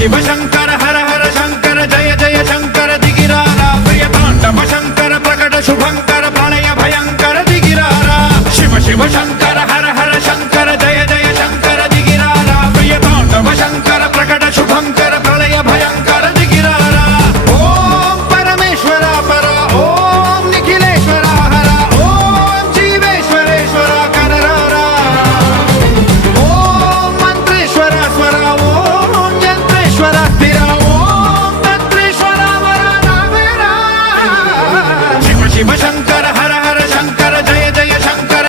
शिव शंकर हर हर शंकर जय जय शंकर दिगिरारा प्रिय तांडव शंकर प्रकट शुभंकर